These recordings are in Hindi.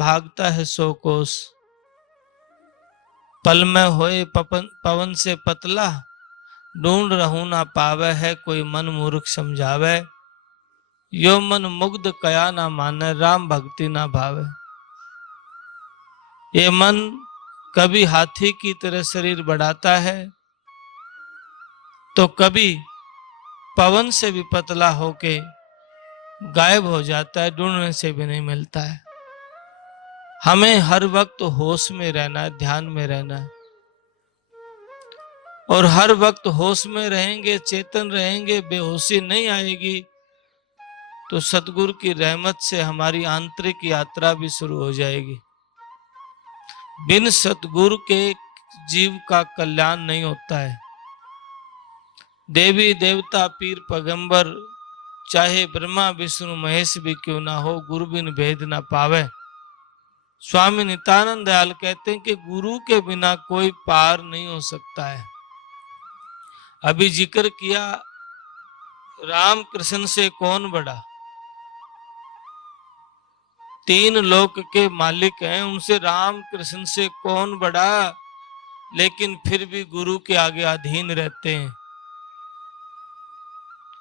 भागता है 100 कोस। पल में होए पवन से पतला, ढूंढ रहूं ना पावे है कोई मन मूर्ख समझावे। यो मन मुग्ध कया ना माने, राम भक्ति ना भावे। ये मन कभी हाथी की तरह शरीर बढ़ाता है, तो कभी पवन से भी पतला होके गायब हो जाता है, ढूंढने से भी नहीं मिलता है। हमें हर वक्त होश में रहना है, ध्यान में रहना है, और हर वक्त होश में रहेंगे, चेतन रहेंगे, बेहोशी नहीं आएगी, तो सतगुरु की रहमत से हमारी आंतरिक यात्रा भी शुरू हो जाएगी। बिन सतगुरु के जीव का कल्याण नहीं होता है। देवी देवता पीर पैगंबर चाहे ब्रह्मा विष्णु महेश भी क्यों ना हो, गुरु बिन भेद ना पावे। स्वामी नित्यानंद दयाल कहते हैं कि गुरु के बिना कोई पार नहीं हो सकता है। अभी जिक्र किया राम कृष्ण से कौन बड़ा, 3 लोक के मालिक हैं, उनसे राम कृष्ण से कौन बड़ा, लेकिन फिर भी गुरु के आगे अधीन रहते हैं,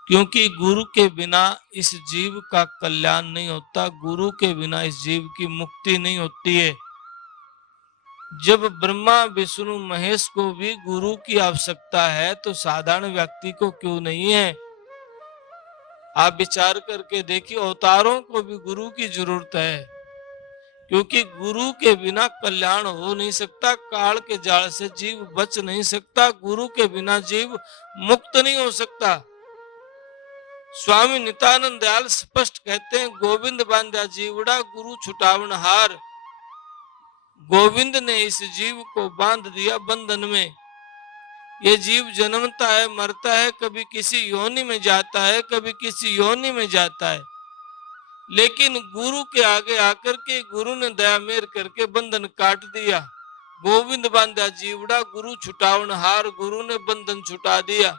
क्योंकि गुरु के बिना इस जीव का कल्याण नहीं होता, गुरु के बिना इस जीव की मुक्ति नहीं होती है। जब ब्रह्मा विष्णु महेश को भी गुरु की आवश्यकता है, तो साधारण व्यक्ति को क्यों नहीं है? आप विचार करके देखिए, अवतारों को भी गुरु की जरूरत है, क्योंकि गुरु के बिना कल्याण हो नहीं सकता। काल के जाल से जीव बच नहीं सकता, गुरु के बिना जीव मुक्त नहीं हो सकता। स्वामी नित्यानंद दयाल स्पष्ट कहते हैं, गोविंद बांधा जीवड़ा गुरु छुटावन हार। गोविंद ने इस जीव को बांध दिया बंधन में। ये जीव जन्मता है, मरता है, कभी किसी योनि में जाता है, कभी किसी योनि में जाता है, लेकिन गुरु के आगे आकर के गुरु ने दया मेर करके बंधन काट दिया। गोविंद बांधा जीवड़ा गुरु छुटावन हार, गुरु ने बंधन छुटा दिया।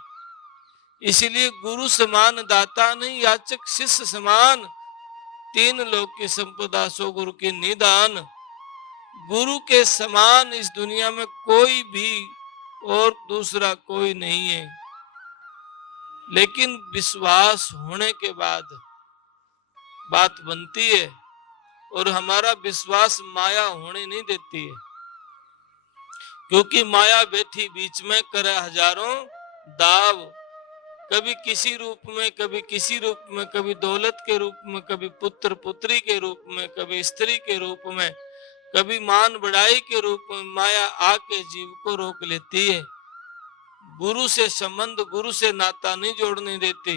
इसलिए गुरु समान दाता नहीं, याचक शिष्य समान, 3 लोक की संपदा सो गुरु की निदान। गुरु के समान इस दुनिया में कोई भी और दूसरा कोई नहीं है, लेकिन विश्वास होने के बाद बात बनती है, और हमारा विश्वास माया होने नहीं देती है, क्योंकि माया बैठी बीच में करे हजारों दाव, कभी किसी रूप में, कभी किसी रूप में, कभी दौलत के रूप में, कभी पुत्र पुत्री के रूप में, कभी स्त्री के रूप में, कभी मान बढ़ाई के रूप में माया आके जीव को रोक लेती है। गुरु से संबंध, गुरु से नाता नहीं जोड़ने देती।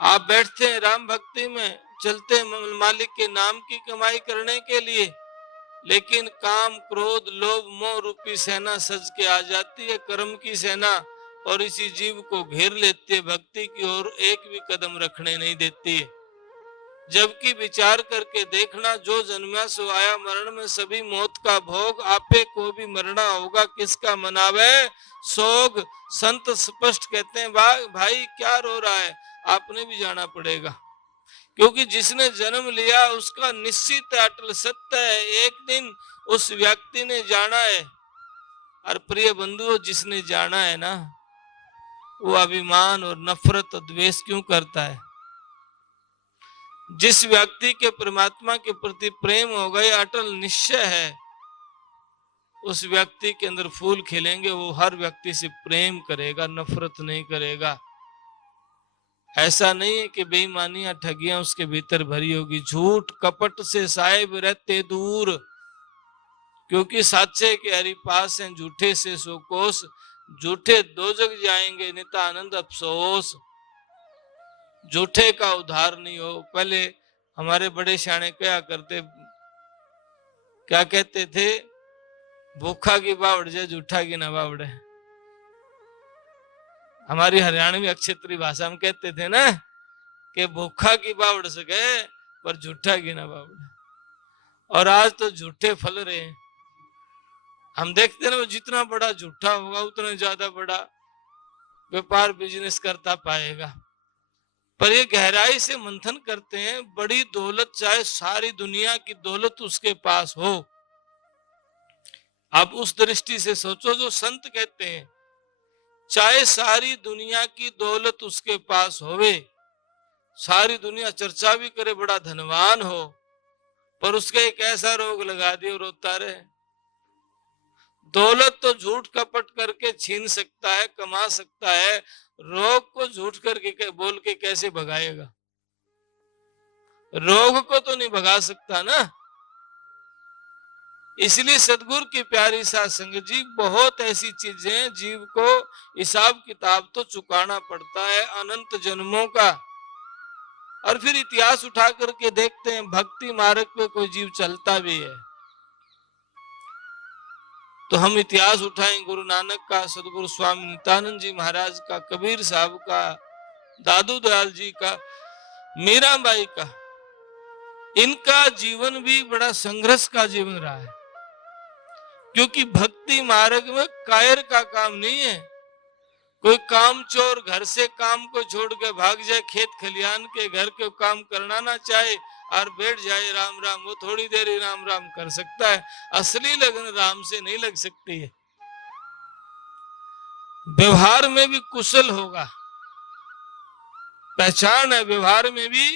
आप बैठते हैं राम भक्ति में, चलते हैं मालिक के नाम की कमाई करने के लिए, लेकिन काम क्रोध लोभ मोह रूपी सेना सज के आ जाती है, कर्म की सेना, और इसी जीव को घेर लेती है, भक्ति की ओर एक भी कदम रखने नहीं देती है। जबकि विचार करके देखना, जो जन्मा सो आया मरण में सभी मौत का भोग, आपे को भी मरना होगा, किसका मनावे सोग। संत स्पष्ट कहते हैं, भाई क्या रो रहा है, आपने भी जाना पड़ेगा, क्योंकि जिसने जन्म लिया उसका निश्चित अटल सत्य है, एक दिन उस व्यक्ति ने जाना है। और प्रिय बंधुओं, जिसने जाना है ना, वो अभिमान और नफरत और द्वेष क्यों करता है? जिस व्यक्ति के परमात्मा के प्रति प्रेम हो गए, अटल निश्चय है, उस व्यक्ति के अंदर फूल खिलेंगे, वो हर व्यक्ति से प्रेम करेगा, नफरत नहीं करेगा। ऐसा नहीं है कि बेईमानियां ठगियां उसके भीतर भरी होगी। झूठ कपट से साहिब रहते दूर, क्योंकि साचे के हरि पास हैं, झूठे से सो कोस, झूठे दो जग जाएंगे नित्यानंद अफसोस। झूठे का उद्धार नहीं हो। पहले हमारे बड़े शाणे क्या करते, क्या कहते थे, भूखा की बावड़ जाए, झूठा की ना बावड़े। हमारी हरियाणवी अक्षेत्री भाषा में कहते थे ना कि भूखा की बावड़ से गए पर झूठा की ना बावड़े। और आज तो झूठे फल रहे हैं। हम देखते हैं ना, जितना बड़ा झूठा होगा उतना ज्यादा बड़ा व्यापार बिजनेस करता पाएगा। पर ये गहराई से मंथन करते हैं, बड़ी दौलत चाहे सारी दुनिया की दौलत उसके पास हो, आप उस दृष्टि से सोचो, जो संत कहते हैं चाहे सारी दुनिया की दौलत उसके पास होवे, सारी दुनिया चर्चा भी करे, बड़ा धनवान हो, पर उसके एक ऐसा रोग लगा दिया रोता रहे। दौलत तो झूठ कपट करके छीन सकता है, कमा सकता है, रोग को झूठ करके बोल के कैसे भगाएगा? रोग को तो नहीं भगा सकता ना। इसलिए सदगुरु की प्यारी साध संगत जी, बहुत ऐसी चीजें जीव को हिसाब किताब तो चुकाना पड़ता है अनंत जन्मों का। और फिर इतिहास उठा करके देखते हैं, भक्ति मार्ग पे कोई जीव चलता भी है तो हम इतिहास उठाएं गुरु नानक का, सदगुरु स्वामी नित्यानंद जी महाराज का, कबीर साहब का, दादू दयाल जी का, मीराबाई का। इनका जीवन भी बड़ा संघर्ष का जीवन रहा है, क्योंकि भक्ति मार्ग में कायर का काम नहीं है। कोई काम चोर घर से काम को छोड़ के भाग जाए, खेत खलियान के घर के काम करना ना चाहे और बैठ जाए राम राम, वो थोड़ी देर ही राम राम कर सकता है, असली लगन राम से नहीं लग सकती है। व्यवहार में भी कुशल होगा, पहचान है, व्यवहार में भी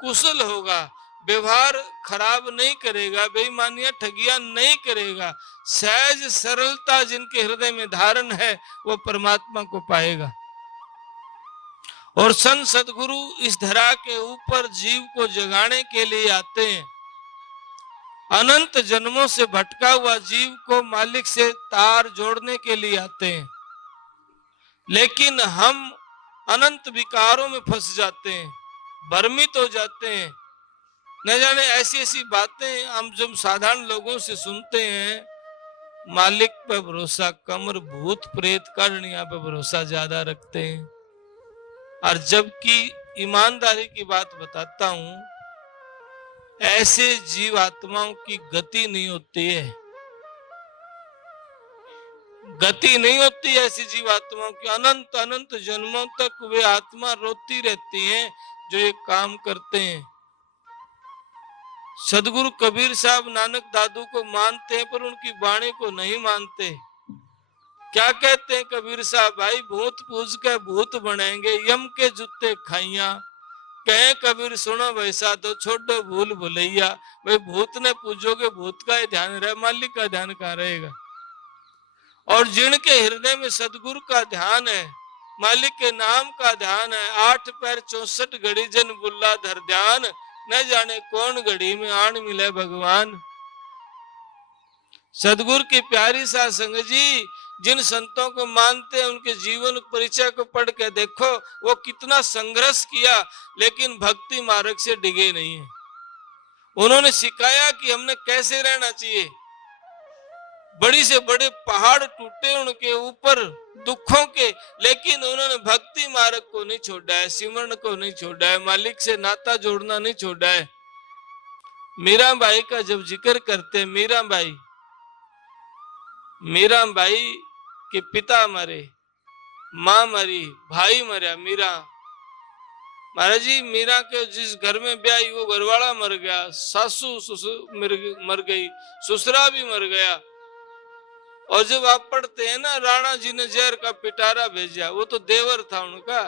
कुशल होगा, व्यवहार खराब नहीं करेगा, बेईमानियां ठगियां नहीं करेगा, सहज सरलता जिनके हृदय में धारण है वो परमात्मा को पाएगा। और संत सदगुरु इस धरा के ऊपर जीव को जगाने के लिए आते हैं। अनंत जन्मों से भटका हुआ जीव को मालिक से तार जोड़ने के लिए आते हैं, लेकिन हम अनंत विकारों में फंस जाते हैं, भ्रमित हो जाते हैं। न जाने ऐसी ऐसी बातें हम जब साधारण लोगों से सुनते हैं, मालिक पे भरोसा कम और भूत प्रेत कारणिया पे भरोसा ज्यादा रखते हैं। और जबकि ईमानदारी की बात बताता हूं, ऐसे जीव आत्माओं की गति नहीं होती है, गति नहीं होती ऐसी जीव आत्माओं की। अनंत अनंत जन्मों तक वे आत्मा रोती रहती हैं जो ये काम करते हैं। सदगुरु कबीर साहब नानक दादू को मानते हैं पर उनकी वाणी को नहीं मानते। क्या कहते हैं कबीर साहब, भाई भूत पूज के भूत बनेंगे, यम के जूते खाइया, कहे कबीर सुनो वैसा तो छोड़ो भूल भुलैया। भाई भूत ने पूजोगे, भूत का ही ध्यान रहे, मालिक का ध्यान कहाँ रहेगा? और जिनके हृदय में सदगुरु का ध्यान है, मालिक के नाम का ध्यान है, 8 पैर 64 घड़ी जन बुल्ला धर ध्यान, न जाने कौन घड़ी में आन मिले भगवान। सदगुरु की प्यारी साध संगत जी, जिन संतों को मानते हैं उनके जीवन परिचय को पढ़ के देखो, वो कितना संघर्ष किया लेकिन भक्ति मार्ग से डिगे नहीं है। उन्होंने सिखाया कि हमने कैसे रहना चाहिए। बड़ी से बड़े पहाड़ टूटे उनके ऊपर दुखों के, लेकिन उन्होंने भक्ति मार्ग को नहीं छोड़ा है, सिमरन को नहीं छोड़ा है, मालिक से नाता जोड़ना नहीं छोड़ा है। मीराबाई का जब जिक्र करते, मीराबाई के पिता मरे, मां मरी, भाई मरा, मीरा महाराज जी, मीरा के जिस घर में ब्याई वो घरवाला मर गया, सासू ससुर मर गई, ससुरा भी मर गया। और जब आप पढ़ते हैं ना, राणा जी ने जहर का पिटारा भेजा, वो तो देवर था उनका,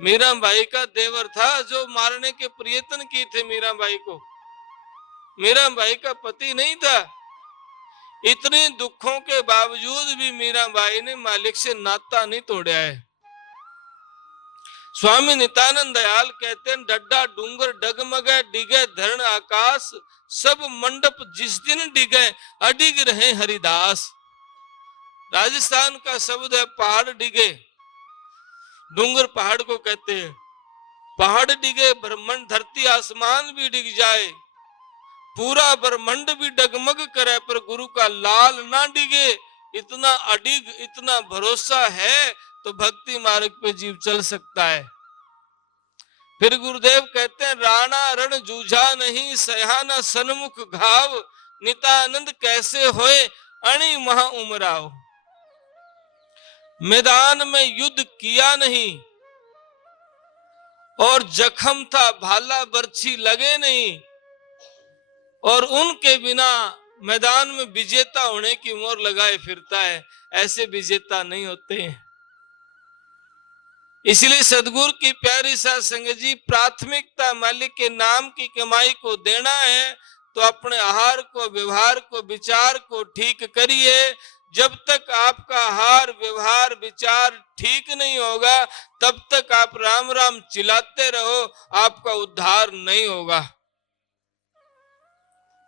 मीराबाई का देवर था जो मारने के प्रयत्न किए थे मीराबाई को। मीराबाई का पति नहीं था। इतने दुखों के बावजूद भी मीराबाई ने मालिक से नाता नहीं तोड़ा है। स्वामी नित्यानंद दयाल कहते हैं, डड्डा डूंगर डगमगे, डिगे धरण आकाश, सब मंडप जिस दिन डिगे, अडिग रहे हरिदास। राजस्थान का शब्द है पहाड़ डिगे, डूंगर पहाड़ को कहते हैं। पहाड़ डिगे, ब्रह्मांड धरती आसमान भी डिग जाए, पूरा ब्रह्मांड भी डगमग करे, पर गुरु का लाल ना डिगे, इतना अडिग, इतना भरोसा है तो भक्ति मार्ग पे जीव चल सकता है। फिर गुरुदेव कहते हैं, राणा रण जूझा नहीं, सयाना सन्मुख घाव, नित्यानंद कैसे होए अणि महा उमराव। मैदान में युद्ध किया नहीं, और जख्म था भाला बर्छी लगे नहीं, और उनके बिना मैदान में विजेता होने की मोहर लगाए फिरता है, ऐसे विजेता नहीं होते हैं। इसलिए सदगुरु की प्यारी साध संगत जी, प्राथमिकता मालिक के नाम की कमाई को देना है तो अपने आहार को, व्यवहार को, विचार को ठीक करिए। जब तक आपका आहार, व्यवहार, विचार ठीक नहीं होगा तब तक आप राम राम चिल्लाते रहो, आपका उद्धार नहीं होगा।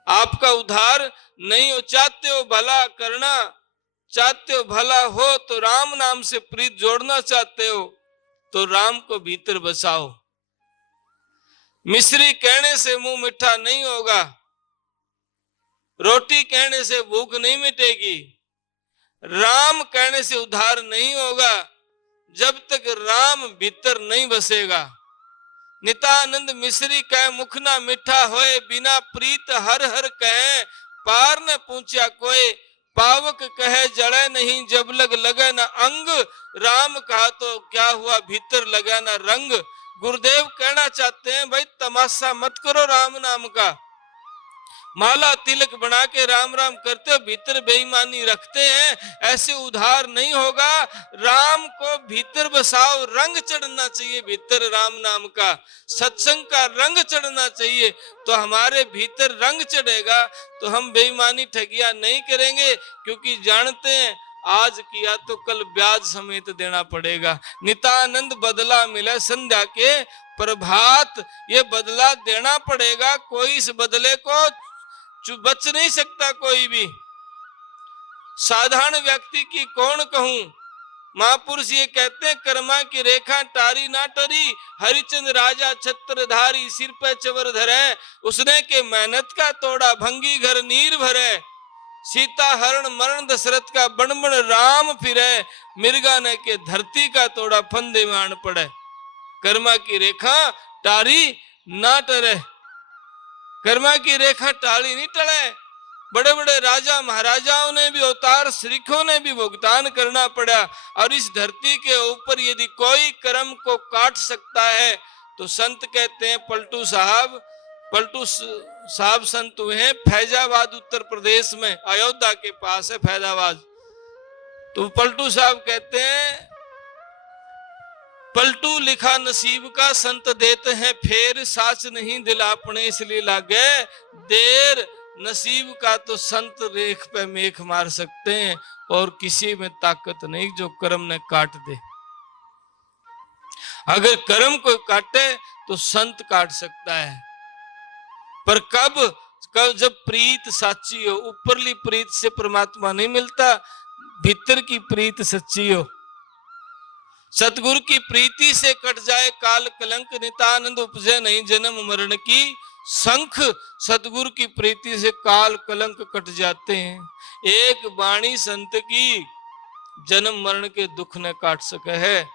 आपका उद्धार नहीं हो। चाहते हो भला करना, चाहते हो भला हो तो राम नाम से प्रीत जोड़ना चाहते हो तो राम को भीतर बसाओ। मिश्री कहने से मुंह मीठा नहीं होगा, रोटी कहने से भूख नहीं मिटेगी, राम कहने से उद्धार नहीं होगा जब तक राम भीतर नहीं बसेगा। नितानंद मिश्री कहे मुख ना मीठा होए, बिना प्रीत हर हर कहे, पार न पूछा कोई, पावक कहे जड़े नहीं, जब लग लगे ना अंग, राम कहा तो क्या हुआ भीतर लगा ना रंग। गुरुदेव कहना चाहते हैं भाई तमाशा मत करो राम नाम का, माला तिलक बना के राम राम करते हो, भीतर बेईमानी रखते हैं, ऐसे उद्धार नहीं होगा। राम को भीतर बसाओ, रंग चढ़ना चाहिए भीतर राम नाम का, सत्संग का रंग चढ़ना चाहिए तो हमारे भीतर रंग चढ़ेगा, तो हम बेईमानी ठगिया नहीं करेंगे, क्योंकि जानते हैं आज किया तो कल ब्याज समेत देना पड़ेगा। नितानंद बदला मिले संध्या के प्रभात, ये बदला देना पड़ेगा, कोई इस बदले को बच नहीं सकता कोई भी। साधारण व्यक्ति की कौन कहूं, महापुरुष ये कहते हैं कर्मा की रेखा टारी ना टरी, हरिचंद्र राजा छत्रधारी, सिर पे चवर धरे, उसने के मेहनत का तोड़ा, भंगी घर नीर भरे, सीता हरण मरण दशरथ का बन बन राम फिरे, मिर्गा ने के धरती का तोड़ा, फंदे में आन पड़े। कर्मा की रेखा टारी ना टरे, कर्मा की रेखा टाली नहीं टले। बड़े बड़े राजा महाराजाओं ने भी, अवतार श्रीखों ने भी भुगतान करना पड़ा, और इस धरती के ऊपर यदि कोई कर्म को काट सकता है तो संत कहते हैं पलटू साहब संत हुए हैं फैजाबाद उत्तर प्रदेश में, अयोध्या के पास है फैजाबाद। तो पलटू साहब कहते हैं पलटू लिखा नसीब का, संत देते हैं फेर, साच नहीं दिल अपने इसलिए लागे देर, नसीब का तो संत रेख पे मेख मार सकते हैं और किसी में ताकत नहीं जो कर्म ने काट दे। अगर कर्म को काटे तो संत काट सकता है, पर कब जब प्रीत साची हो। ऊपरली प्रीत से परमात्मा नहीं मिलता, भीतर की प्रीत सच्ची हो। सतगुरु की प्रीति से कट जाए काल कलंक, नितानंद उपजे नहीं जन्म मरण की संख। सतगुरु की प्रीति से काल कलंक कट जाते हैं। एक वाणी संत की जन्म मरण के दुख न काट सके है।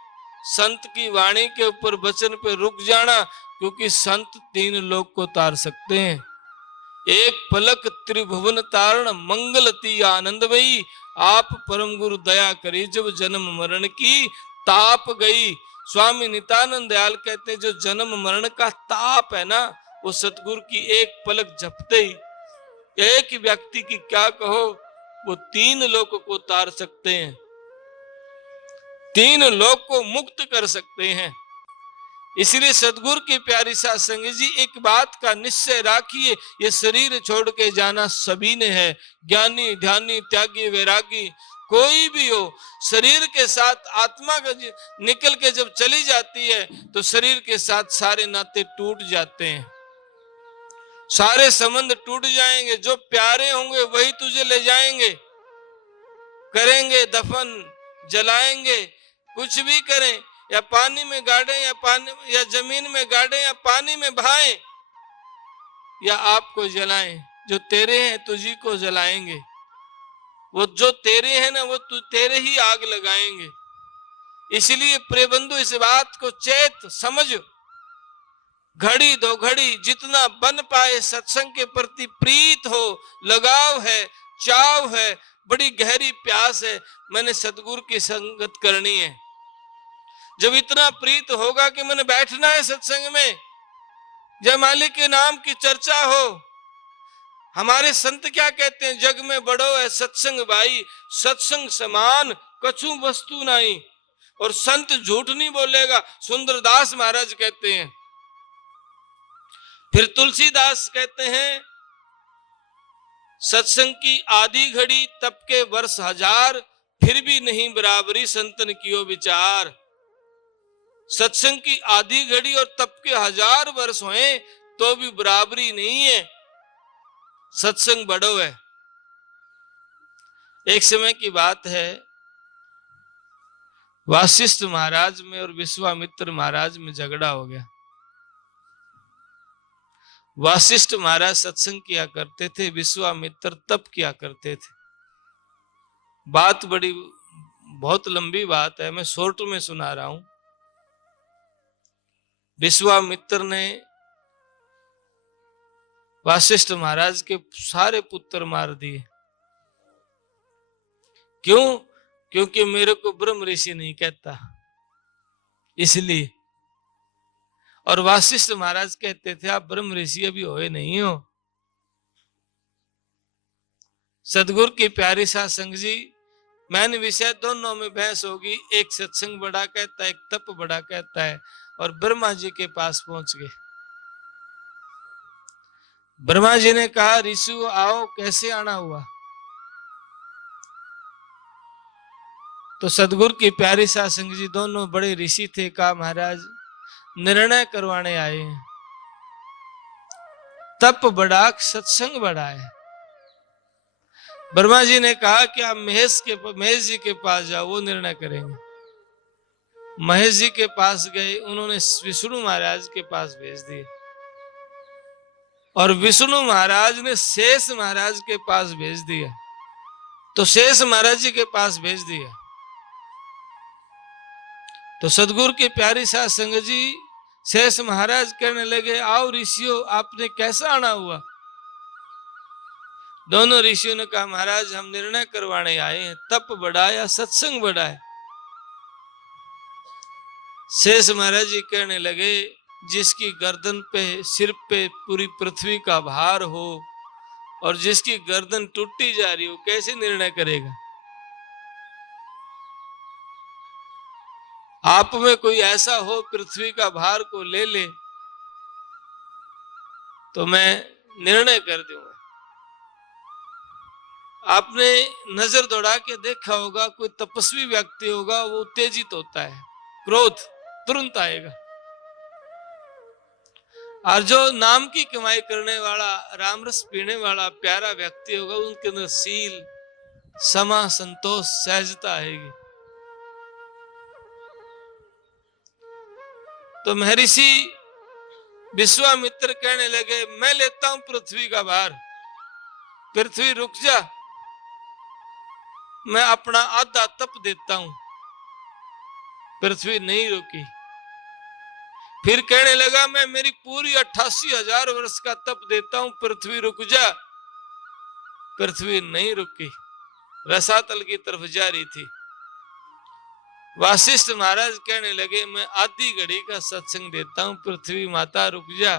संत की वाणी के ऊपर वचन पे रुक जाना, क्योंकि संत तीन लोक को तार सकते हैं। एक पलक त्रिभुवन तारण, मंगलती आनंदमयी, आप परम गुरु दया करी जब जन्म मरण की ताप गई। स्वामी नित्यानंद दयाल कहते हैं जो जन्म मरण का ताप है ना, वो सतगुरु की एक पलक झपते ही, एक व्यक्ति की क्या कहो, वो तीन लोक को तार सकते हैं, तीन लोक को मुक्त कर सकते हैं। इसलिए सतगुरु की प्यारी साध संगत जी, एक बात का निश्चय राखिए, ये शरीर छोड़ के जाना सभी ने है। ज्ञानी ध्यानी त्यागी वैरागी कोई भी हो, शरीर के साथ आत्मा का निकल के जब चली जाती है तो शरीर के साथ सारे नाते टूट जाते हैं, सारे संबंध टूट जाएंगे। जो प्यारे होंगे वही तुझे ले जाएंगे, करेंगे दफन, जलाएंगे, कुछ भी करें, या पानी में गाड़ें या जमीन में गाड़ें या पानी में बहाएं या आपको जलाएं, जो तेरे हैं तुझी को जलाएंगे। वो जो तेरे हैं ना, वो तेरे ही आग लगाएंगे। इसलिए प्रिय बंधु, इस बात को चेत समझ, घड़ी दो घड़ी जितना बन पाए सत्संग के प्रति प्रीत हो, लगाव है, चाव है, बड़ी गहरी प्यास है, मैंने सतगुरु की संगत करनी है। जब इतना प्रीत होगा कि मैंने बैठना है सत्संग में, जयमाली के नाम की चर्चा हो। हमारे संत क्या कहते हैं, जग में बड़ो है सत्संग भाई, सत्संग समान कछु वस्तु नहीं। और संत झूठ नहीं बोलेगा, सुंदरदास महाराज कहते हैं। फिर तुलसीदास कहते हैं, सत्संग की आधी घड़ी तप के वर्ष हजार, फिर भी नहीं बराबरी संतन कियो विचार। सत्संग की आधी घड़ी और तप के 1000 वर्ष हुए तो भी बराबरी नहीं है, सत्संग बड़ो है। एक समय की बात है, वासिष्ठ महाराज में और विश्वामित्र महाराज में झगड़ा हो गया। वासिष्ठ महाराज सत्संग किया करते थे, विश्वामित्र तप किया करते थे। बात बहुत लंबी बात है, मैं शॉर्ट में सुना रहा हूं। विश्वामित्र ने वासिष्ठ महाराज के सारे पुत्र मार दिए। क्यों? क्योंकि मेरे को ब्रह्म ऋषि नहीं कहता, इसलिए। और वासिष्ठ महाराज कहते थे, आप ब्रह्म ऋषि अभी होए नहीं हो। सदगुरु की प्यारी साध संग जी, मैंने विषय दोनों में बहस होगी। एक सत्संग बड़ा कहता है, एक तप बड़ा कहता है। और ब्रह्मा जी के पास पहुंच गए। ब्रह्मा जी ने कहा, ऋषि आओ, कैसे आना हुआ? तो सदगुरु की प्यारी साध संग जी, दोनों बड़े ऋषि थे, कहा महाराज निर्णय करवाने आए हैं। तप बड़ा, सत्संग बड़ा है। ब्रह्मा जी ने कहा कि आप महेश जी के पास जाओ, वो निर्णय करेंगे। महेश जी के पास गए, उन्होंने विष्णु महाराज के पास भेज दिए। और विष्णु महाराज ने शेष महाराज के पास भेज दिया। तो शेष महाराज जी के पास भेज दिया। तो सदगुरु की प्यारी साध संगत जी, शेष महाराज कहने लगे, आओ ऋषियों, आपने कैसा आना हुआ? दोनों ऋषियों ने कहा, महाराज हम निर्णय करवाने आए हैं, तप बड़ा या सत्संग बड़ा है? शेष महाराज जी कहने लगे, जिसकी गर्दन पे, सिर पे पूरी पृथ्वी का भार हो और जिसकी गर्दन टूटी जा रही हो, कैसे निर्णय करेगा? आप में कोई ऐसा हो पृथ्वी का भार को ले ले तो मैं निर्णय कर दूंगा। आपने नजर दौड़ा के देखा होगा, कोई तपस्वी व्यक्ति होगा, वो उत्तेजित होता है, क्रोध तुरंत आएगा। और जो नाम की कमाई करने वाला, राम रस पीने वाला प्यारा व्यक्ति होगा, उनके अंदर सील, समा, संतोष, सहजता आएगी। तो महर्षि विश्वामित्र कहने लगे, मैं लेता हूं पृथ्वी का भार, पृथ्वी रुक जा, मैं अपना आधा तप देता हूं। पृथ्वी नहीं रुकी। फिर कहने लगा, मैं मेरी पूरी 88,000 वर्ष का तप देता हूं, पृथ्वी रुक जा। पृथ्वी नहीं रुकी, रसातल की तरफ जा रही थी। वासिष्ठ महाराज कहने लगे, मैं आधी घड़ी का सत्संग देता हूं, पृथ्वी माता रुक जा।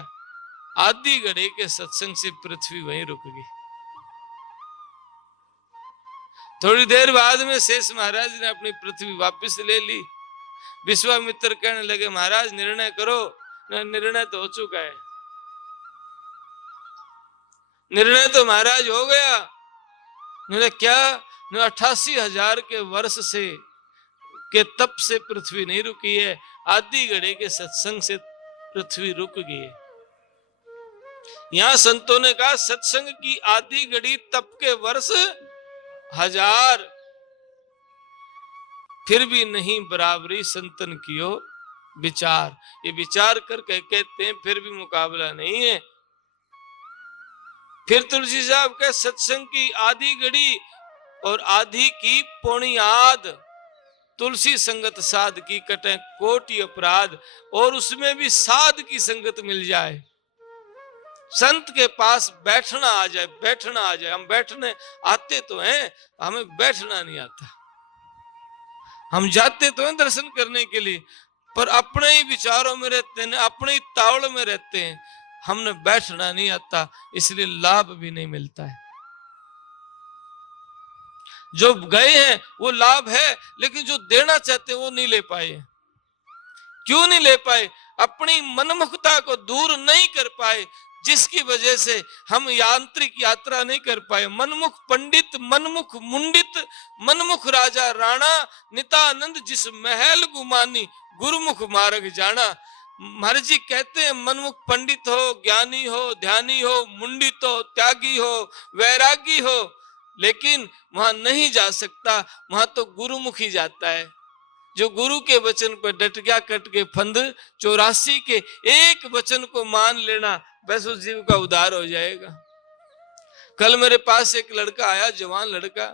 आधी घड़ी के सत्संग से पृथ्वी वहीं रुक गई। थोड़ी देर बाद में शेष महाराज ने अपनी पृथ्वी वापस ले ली। विश्वामित्र कहने लगे, महाराज निर्णय करो। निर्णय तो हो चुका है, निर्णय तो महाराज हो गया। क्या? 88,000 के वर्ष से के तप से पृथ्वी नहीं रुकी है, आधी घड़ी के सत्संग से पृथ्वी रुक गई है। यहां संतों ने कहा, सत्संग की आधी घड़ी तप के वर्ष 1000, फिर भी नहीं बराबरी संतन कियो विचार। ये विचार करके कहते हैं, फिर भी मुकाबला नहीं है। फिर तुलसी साहब के सत्संग की आधी घड़ी और आधी की पौनी आध, तुलसी संगत साध की कटे कोटि अपराध। और उसमें भी साध की संगत मिल जाए, संत के पास बैठना आ जाए, बैठना आ जाए। हम बैठने आते तो हैं, हमें बैठना नहीं आता। हम जाते तो हैं दर्शन करने के लिए, पर अपने ही विचारों में रहते हैं, अपने ही तावड़ में रहते हैं। हमने बैठना नहीं आता, इसलिए लाभ भी नहीं मिलता है। जो गए हैं वो लाभ है, लेकिन जो देना चाहते हैं वो नहीं ले पाए। क्यों नहीं ले पाए? अपनी मनमुखता को दूर नहीं कर पाए, जिसकी वजह से हम यांत्रिक यात्रा नहीं कर पाए। मनमुख पंडित, मनमुख मुंडित, मनमुख राजा राणा, नितानंद जिस महल गुमानी, गुरुमुख मार्ग जाना। महाराज जी कहते हैं मनमुख पंडित हो, ज्ञानी हो, ध्यानी हो, मुंडित हो, त्यागी हो, वैरागी हो, लेकिन वहां नहीं जा सकता। वहां तो गुरुमुख ही जाता है। जो गुरु के वचन पर डट गया, कट के फंद 84 के एक वचन को मान लेना, बस उस जीव का उद्धार हो जाएगा। कल मेरे पास एक लड़का आया, जवान लड़का,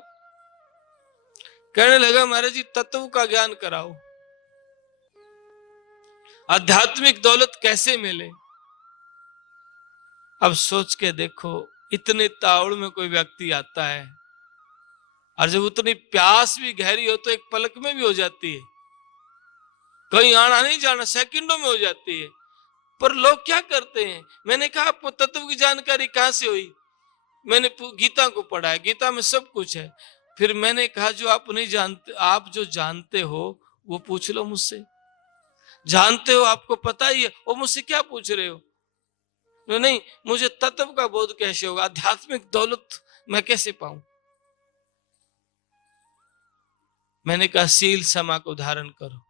कहने लगा महाराज जी तत्व का ज्ञान कराओ, आध्यात्मिक दौलत कैसे मिले। अब सोच के देखो, इतने तावड़ में कोई व्यक्ति आता है, और जब उतनी प्यास भी गहरी हो तो एक पलक में भी हो जाती है, कहीं आना नहीं जाना सेकंडों में हो जाती है। पर लोग क्या करते हैं? मैंने कहा आपको तत्व की जानकारी कहां से हुई? मैंने गीता को पढ़ा है, गीता में सब कुछ है। फिर मैंने कहा जो आप नहीं जानते, आप जो जानते हो वो पूछ लो मुझसे। जानते हो, आपको पता ही है, वो मुझसे क्या पूछ रहे हो? नहीं, मुझे तत्व का बोध कैसे होगा, आध्यात्मिक दौलत मैं कैसे पाऊं? मैंने कहा सील समा को धारण करो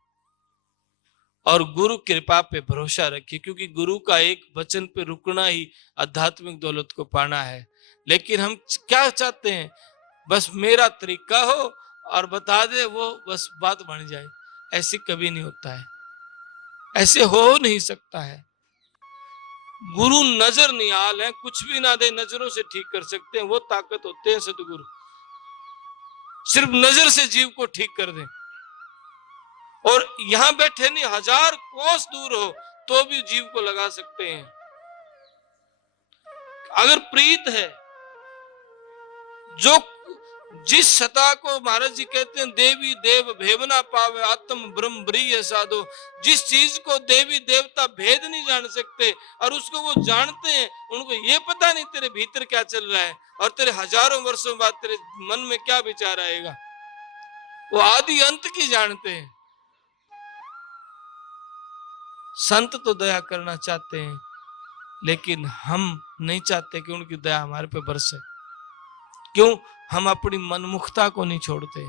और गुरु कृपा पे भरोसा रखिए, क्योंकि गुरु का एक वचन पे रुकना ही आध्यात्मिक दौलत को पाना है। लेकिन हम क्या चाहते हैं? बस मेरा तरीका हो और बता दे, वो बस बात बन जाए। ऐसे कभी नहीं होता है, ऐसे हो नहीं सकता है। गुरु नजर निहाल है, कुछ भी ना दे नजरों से ठीक कर सकते हैं, वो ताकत होते हैं सतगुरु। सिर्फ नजर से जीव को ठीक कर दें, और यहां बैठे नहीं, 1000 कोस दूर हो तो भी जीव को लगा सकते हैं। अगर प्रीत है, जो जिस सता को महाराज जी कहते हैं देवी देव भेवना पावे, आत्म ब्रह्म ब्रीय साधो, जिस चीज को देवी देवता भेद नहीं जान सकते और उसको वो जानते हैं, उनको ये पता नहीं तेरे भीतर क्या चल रहा है और तेरे हजारों वर्षों बाद तेरे मन में क्या विचार आएगा। वो आदि अंत की जानते हैं। संत तो दया करना चाहते हैं, लेकिन हम नहीं चाहते कि उनकी दया हमारे पे बरसे। क्यों? हम अपनी मनमुखता को नहीं छोड़ते।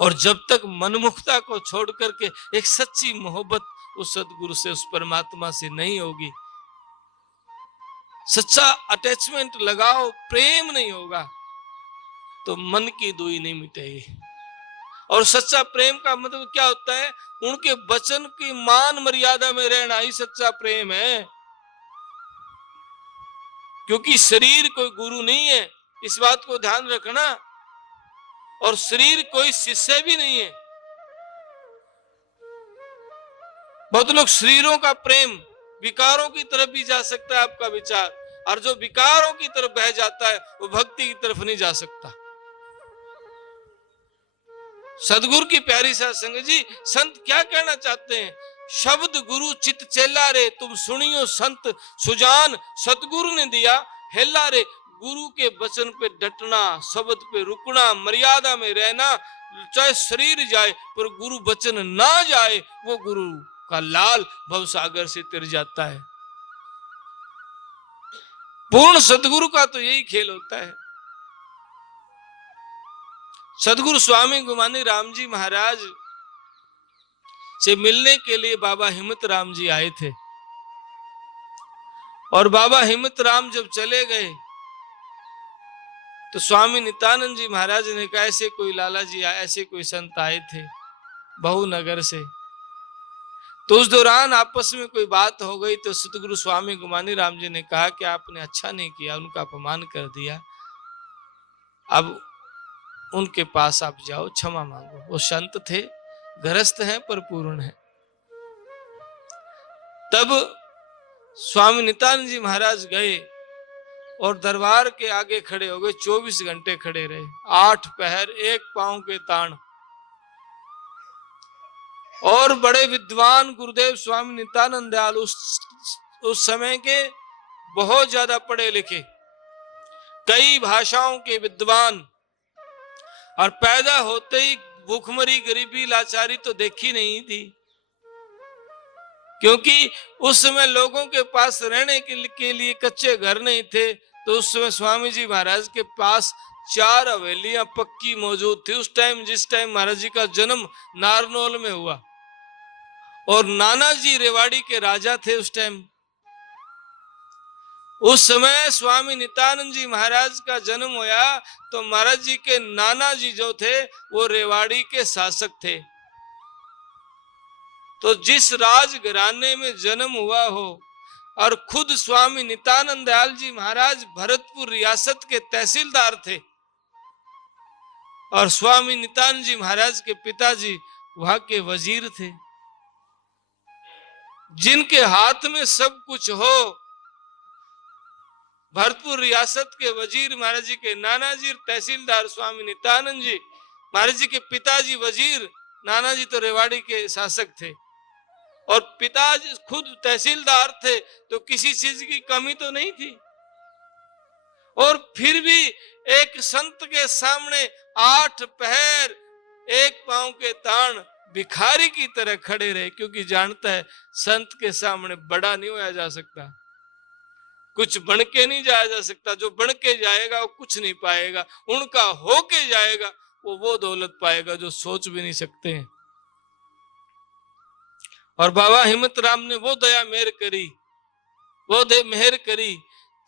और जब तक मनमुखता को छोड़ करके एक सच्ची मोहब्बत उस सदगुरु से, उस परमात्मा से नहीं होगी, सच्चा अटैचमेंट लगाओ, प्रेम नहीं होगा, तो मन की दूरी नहीं मिटेगी। और सच्चा प्रेम का मतलब क्या होता है? उनके वचन की मान मर्यादा में रहना ही सच्चा प्रेम है। क्योंकि शरीर कोई गुरु नहीं है, इस बात को ध्यान रखना, और शरीर कोई शिष्य भी नहीं है। बहुत लोग शरीरों का प्रेम, विकारों की तरफ भी जा सकता है आपका विचार, और जो विकारों की तरफ बह जाता है वो भक्ति की तरफ नहीं जा सकता। सदगुरु की प्यारी साध संगत जी, संत क्या कहना चाहते हैं? शब्द गुरु चित चेला रे, तुम सुनियो संत सुजान, सतगुरु ने दिया हेला रे। गुरु के वचन पे डटना, शब्द पे रुकना, मर्यादा में रहना, चाहे शरीर जाए पर गुरु वचन ना जाए, वो गुरु का लाल भवसागर से तिर जाता है। पूर्ण सदगुरु का तो यही खेल होता है। सदगुरु स्वामी गुमानी राम जी महाराज से मिलने के लिए बाबा हिम्मत राम जी आए थे, और बाबा हिम्मत राम जब चले गए तो स्वामी नित्यानंद जी महाराज ने कहा ऐसे कोई लाला जी आए, ऐसे कोई संत आए थे बहुनगर से। तो उस दौरान आपस में कोई बात हो गई, तो सतगुरु स्वामी गुमानी राम जी ने कहा कि आपने अच्छा नहीं किया, उनका अपमान कर दिया, अब उनके पास आप जाओ, क्षमा मांगो। वो संत थे, गृहस्थ हैं पर पूर्ण है। तब स्वामी नित्यानंद जी महाराज गए और दरबार के आगे खड़े हो गए, 24 घंटे खड़े रहे, 8 पहर, एक पांव के तान। और बड़े विद्वान गुरुदेव स्वामी नित्यानंद दयाल उस समय के बहुत ज्यादा पढ़े लिखे, कई भाषाओं के विद्वान, और पैदा होते ही भूखमरी, गरीबी, लाचारी तो देखी नहीं थी, क्योंकि उस समय लोगों के पास रहने के लिए कच्चे घर नहीं थे। तो उस समय स्वामी जी महाराज के पास 4 हवेलियां पक्की मौजूद थी। उस टाइम, जिस टाइम महाराज जी का जन्म नारनौल में हुआ, और नाना जी रेवाड़ी के राजा थे उस टाइम। उस समय स्वामी नित्यानंद जी महाराज का जन्म हुआ तो महाराज जी के नाना जी जो थे वो रेवाड़ी के शासक थे। तो जिस राज घराने में जन्म हुआ हो, और खुद स्वामी नित्यानंद दयाल जी महाराज भरतपुर रियासत के तहसीलदार थे, और स्वामी नित्यानंद जी महाराज के पिताजी वहां के वजीर थे, जिनके हाथ में सब कुछ हो। भरतपुर रियासत के वजीर महाराज जी के नाना जी, तहसीलदार स्वामी नित्यानंद जी, महाराज जी के पिताजी वजीर, नाना जी तो रेवाड़ी के शासक थे, और पिताजी खुद तहसीलदार थे, तो किसी चीज की कमी तो नहीं थी। और फिर भी एक संत के सामने 8 पहर 1 पांव के तान भिखारी की तरह खड़े रहे, क्योंकि जानता है संत के सामने बड़ा नहीं होया जा सकता, कुछ बन के नहीं जाया जा सकता। जो बन के जाएगा वो कुछ नहीं पाएगा, उनका होके जाएगा वो दौलत पाएगा जो सोच भी नहीं सकते हैं। और बाबा हिम्मत राम ने वो दया मेहर करी, वो मेहर करी,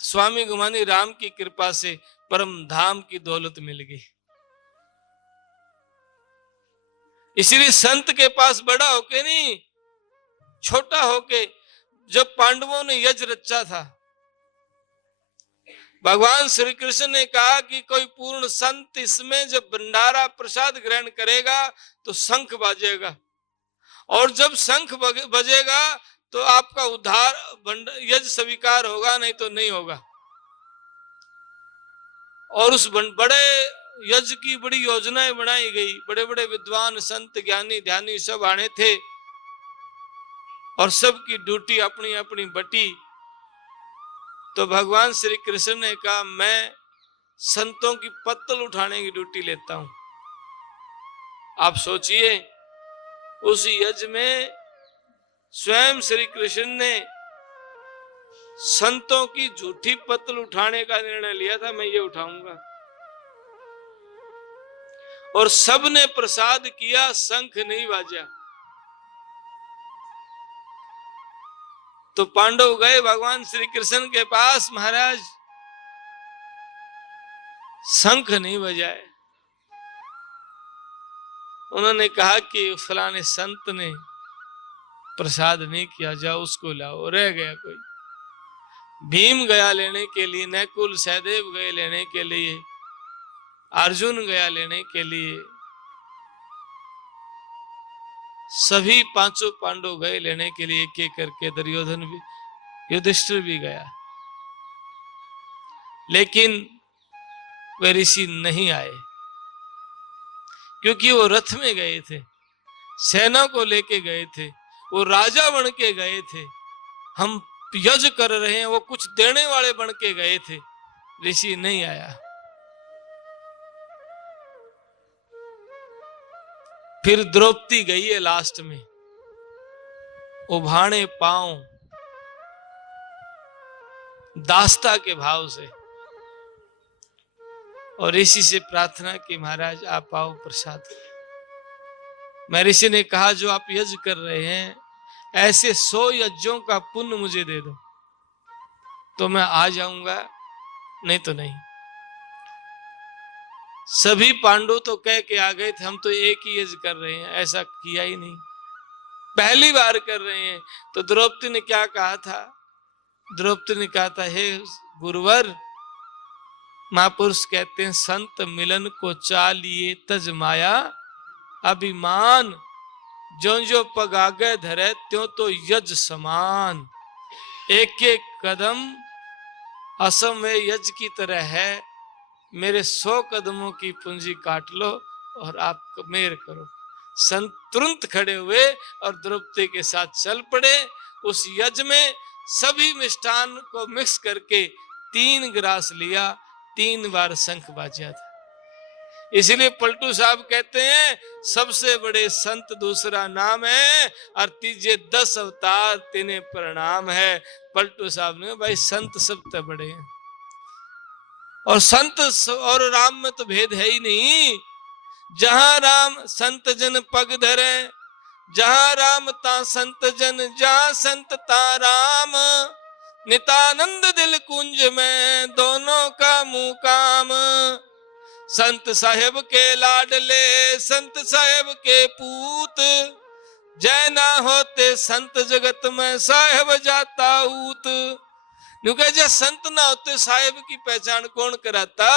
स्वामी गुमानी राम की कृपा से परम धाम की दौलत मिल गई। इसलिए संत के पास बड़ा होके नहीं, छोटा होके, जब पांडवों ने यज्ञ रचा था, भगवान श्री कृष्ण ने कहा कि कोई पूर्ण संत इसमें जब भंडारा प्रसाद ग्रहण करेगा तो शंख बाजेगा, और जब शंख बजेगा तो आपका उद्धार, यज्ञ स्वीकार होगा, नहीं तो नहीं होगा। और उस बड़े यज्ञ की बड़ी योजनाएं बनाई गई, बड़े बड़े विद्वान, संत, ज्ञानी, ध्यानी सब आने थे, और सबकी ड्यूटी अपनी अपनी बटी। तो भगवान श्री कृष्ण ने कहा मैं संतों की पत्तल उठाने की ड्यूटी लेता हूं। आप सोचिए, उस यज्ञ में स्वयं श्री कृष्ण ने संतों की झूठी पत्तल उठाने का निर्णय लिया था, मैं ये उठाऊंगा, और सबने प्रसाद किया, शंख नहीं बाजा। तो पांडव गए भगवान श्री कृष्ण के पास, महाराज शंख नहीं बजाए। उन्होंने कहा कि फलाने संत ने प्रसाद नहीं किया, जाओ उसको लाओ। रह गया कोई, भीम गया लेने के लिए, नकुल सहदेव गए लेने के लिए, अर्जुन गया लेने के लिए, सभी 5 पांडव गए लेने के लिए, एक एक करके, दुर्योधन भी, युधिष्ठिर भी गया, लेकिन वे ऋषि नहीं आए, क्योंकि वो रथ में गए थे, सेना को लेके गए थे, वो राजा बन के गए थे। हम यज्ञ कर रहे हैं, वो कुछ देने वाले बन के गए थे, ऋषि नहीं आया। फिर द्रौपदी गई है लास्ट में, उभाने पांव, दास्ता के भाव से, और ऋषि से प्रार्थना की महाराज आप आओ प्रसाद। मैं ऋषि ने कहा जो आप यज्ञ कर रहे हैं ऐसे 100 यज्ञों का पुण्य मुझे दे दो तो मैं आ जाऊंगा, नहीं तो नहीं। सभी पांडव तो कह के आ गए थे हम तो एक ही यज्ञ कर रहे हैं, ऐसा किया ही नहीं, पहली बार कर रहे हैं। तो द्रौपदी ने क्या कहा था? द्रौपदी ने कहा था हे गुरुवर, महापुरुष कहते हैं संत मिलन को चालिए तज माया अभिमान, जो जो पग आगे धरे त्यों तो यज्ञ समान। एक एक कदम असम में यज्ञ की तरह है, मेरे 100 कदमों की पूंजी काट लो और आप मेहर करो। संत तुरंत खड़े हुए और द्रौपदी के साथ चल पड़े। उस यज्ञ में सभी मिष्ठान को मिक्स करके 3 गिलास लिया, 3 बार शंख बाजा था। इसलिए पलटू साहब कहते हैं सबसे बड़े संत दूसरा नाम है और तीजे 10 अवतार तिन्हें प्रणाम है। पलटू साहब ने भाई संत सबसे बड़े हैं, और संत और राम में तो भेद है ही नहीं। जहां राम संत जन पग धरे, जहां राम ता संत जन, जहां संत ता राम। नितानंद दिल कुंज में दोनों का मुकाम। संत साहेब के लाडले, संत साहेब के पूत, जय ना होते संत जगत में साहेब जाता ऊत। क्योंकि जब संत ना होते साहेब की पहचान कौन कराता।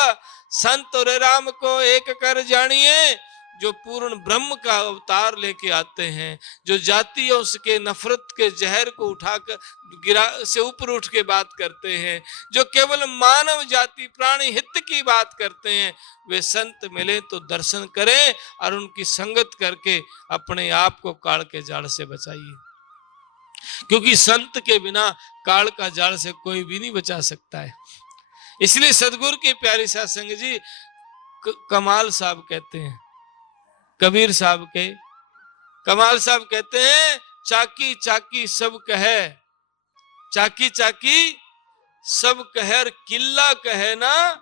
संत और राम को एक कर जानिए, जो पूर्ण ब्रह्म का अवतार लेके आते हैं, जो जातियों के नफरत के जहर को उठाकर गिरा से ऊपर उठ के बात करते हैं, जो केवल मानव जाति प्राणी हित की बात करते हैं, वे संत मिले तो दर्शन करें और उनकी संगत करके अपने आप को काल के जाल से बचाइए। क्योंकि संत के बिना काल का जाल से कोई भी नहीं बचा सकता है। इसलिए सदगुरु की प्यारी सत्संग जी कमाल साहब कहते हैं, कबीर साहब के कमाल साहब कहते हैं, चाकी चाकी सब कहे, चाकी चाकी सब कहे, किल्ला कहे ना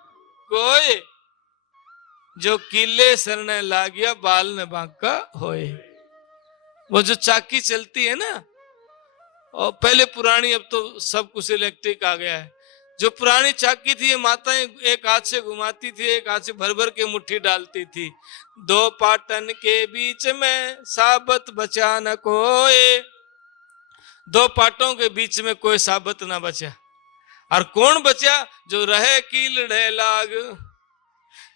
कोई, जो किले सरने ला गया बाल ने बांका होए। वो जो चाकी चलती है ना, और पहले पुरानी, अब तो सब कुछ इलेक्ट्रिक आ गया है। जो पुरानी चाकी थी, ये माताएं एक हाथ से घुमाती थी, एक हाथ से भर भर के मुट्ठी डालती थी। 2 पाटन के बीच में साबत बचा न कोई, 2 पाटों के बीच में कोई साबत ना बचा। और कौन बचा? जो रहे कीलड़े लाग,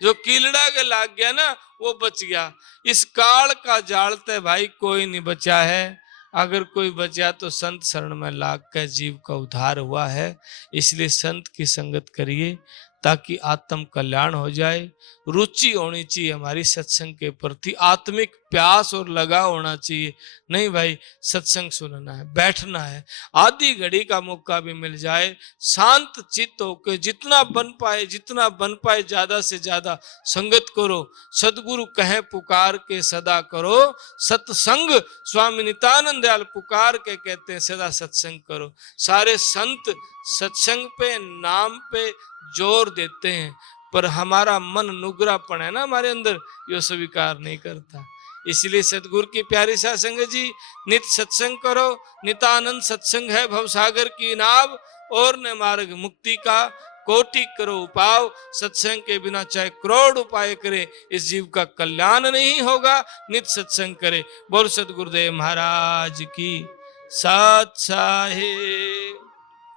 जो कीलड़ा के लाग गया ना वो बच गया। इस काल का जाल ते भाई कोई नहीं बचा है। अगर कोई बचा तो संत शरण में लाग कर जीव का उद्धार हुआ है। इसलिए संत की संगत करिए ताकि आत्म कल्याण हो जाए। रुचि होनी चाहिए हमारी सत्संग के प्रति, आत्मिक प्यास और लगाव होना चाहिए। नहीं भाई, सत्संग सुनना है, बैठना है, आधी घड़ी का मौका भी मिल जाए, शांत चित्त होकर जितना बन पाए ज्यादा से ज्यादा संगत करो। सदगुरु कहे पुकार के सदा करो सत्संग, स्वामी नित्यानंद दयाल पुकार के कहते हैं सदा सत्संग करो। सारे संत सत्संग पे, नाम पे जोर देते हैं, पर हमारा मन नुगरापन है ना हमारे अंदर, यो स्वीकार नहीं करता। इसलिए सतगुरु की प्यारी सत्संग जी, नित सत्संग करो। नितानंद सत्संग है भवसागर की नाव, और न मार्ग मुक्ति का कोटि करो उपाव। सत्संग के बिना चाहे करोड़ उपाय करे, इस जीव का कल्याण नहीं होगा। नित सत्संग करे। बोल सतगुरुदेव महाराज की सत साहिब।